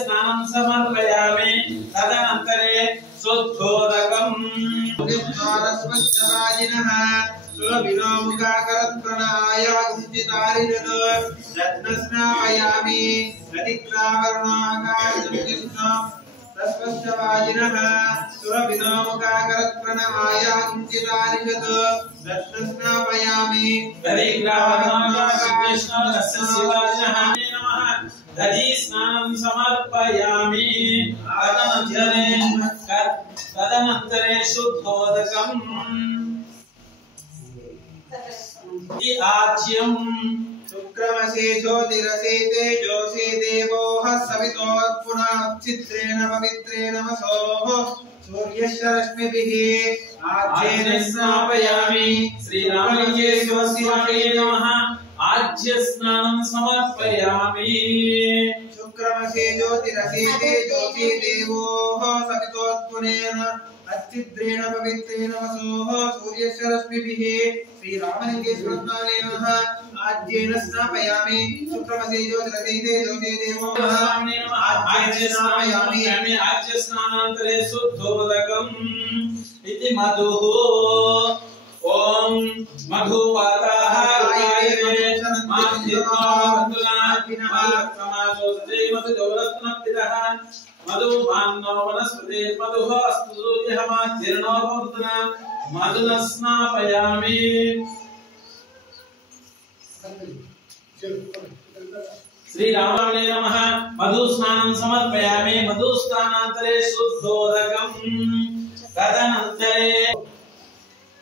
स्नानं समर्पयामि तदनन्तरे शुद्धोदकम् रत्नस्नापयामि तस्पश्चवाजिनः सुरभिनोमुखाकरत्प्रणमाय कुञ्चितारिषत् रत्नस्नापयामि दधि स्नानं समर्पयामि तदनन्तरे शुद्धोदकम् आज्यम् शुक्रमसे ज्योतिरसे तेजोसे देवोः सवितोत्पुनः चित्रेण पवित्रेण वसोः सूर्यस्य रश्मिभिः आज्येन स्नापयामि श्रीरामलिङ्गेश्वराय नमः आज्य स्नानं समर्पयामि शुक्रमसे ज्योतिरसे तेजोसे देवोः सवितोत्पुनेन अच्छिद्रेण पवित्रेण वसोः सूर्यस्य रश्मिभिः श्रीरामलिङ्गेश्वराय नमः आज्येन स्नापयामि शुक्रमसे ज्योतिरसे तेजोसे देवोः आज्य स्नापयामि आज्य स्नानान्तरे शुद्धोदकम् इति मधुः ओम मधुवाताः मधुना स्नापयामि श्रीरामाय नमः मधु स्नानं समर्पयामि मधु स्नानान्तरे शुद्धोदकम् तदनन्तरे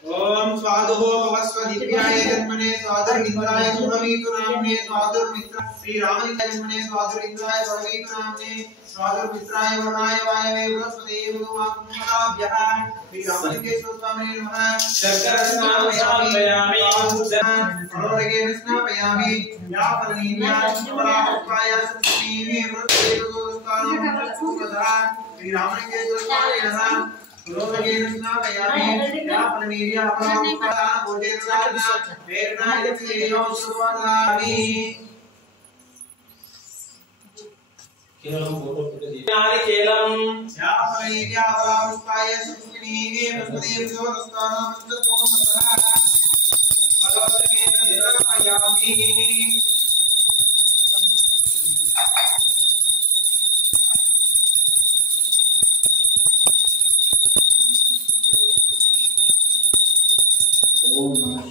ओम स्वादुः भवस्वदिव्याय जन्मने स्वादुर्मित्राय सुरवीतु नाम्ने स्वादुर्मित्र श्रीरामलिङ्गाय जन्मने स्वादुर्मित्राय सुरवीतु नाम्ने स्वादुर्मित्राय वरुणाय वायवे बृहस्पते भगवान्भ्यः श्रीरामलिङ्गेश्वर स्वामिने नमः शर्करस्नानं समर्पयामि मनोरगेन स्नापयामि यापनीयापरापराय सुस्मीहि मृत्युदोस्तानं श्रीरामलिङ्गेश्वर स्वामिने नमः रोगेन स्नापयामि यापनीर्या अपरापरा बोधेर्नाना वेरनायतेयो सुवदामि केवलं फोटो नारी केवलं यापनीर्या अपरापुष्पाय सुपुनीहि बृहस्पतिर्यो दोस्तानं मृत्युदोस्तानं मनोरगेन स्नापयामि ओम नमः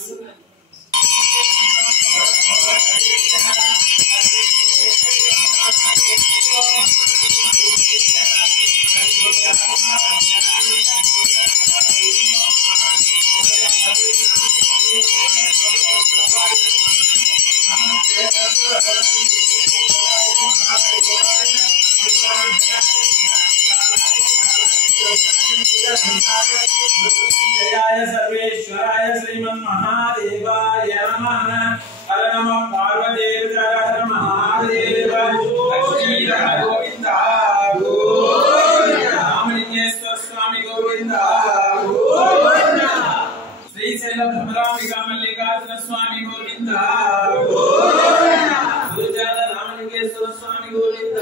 शिवाय जयाय सर्वेश्वराय श्रीमन्महादेवाय नमः हर नमः पार्वतीभ्यः हर महादेव लक्ष्मी गोविंद गोविंद रामलिंगेश्वर स्वामी गोविंद गोविंद श्रीशैल भ्रमरांबिका मल्लिकार्जुन स्वामी गोविंद गोविंद रामलिंगेश्वर स्वामी गोविंद।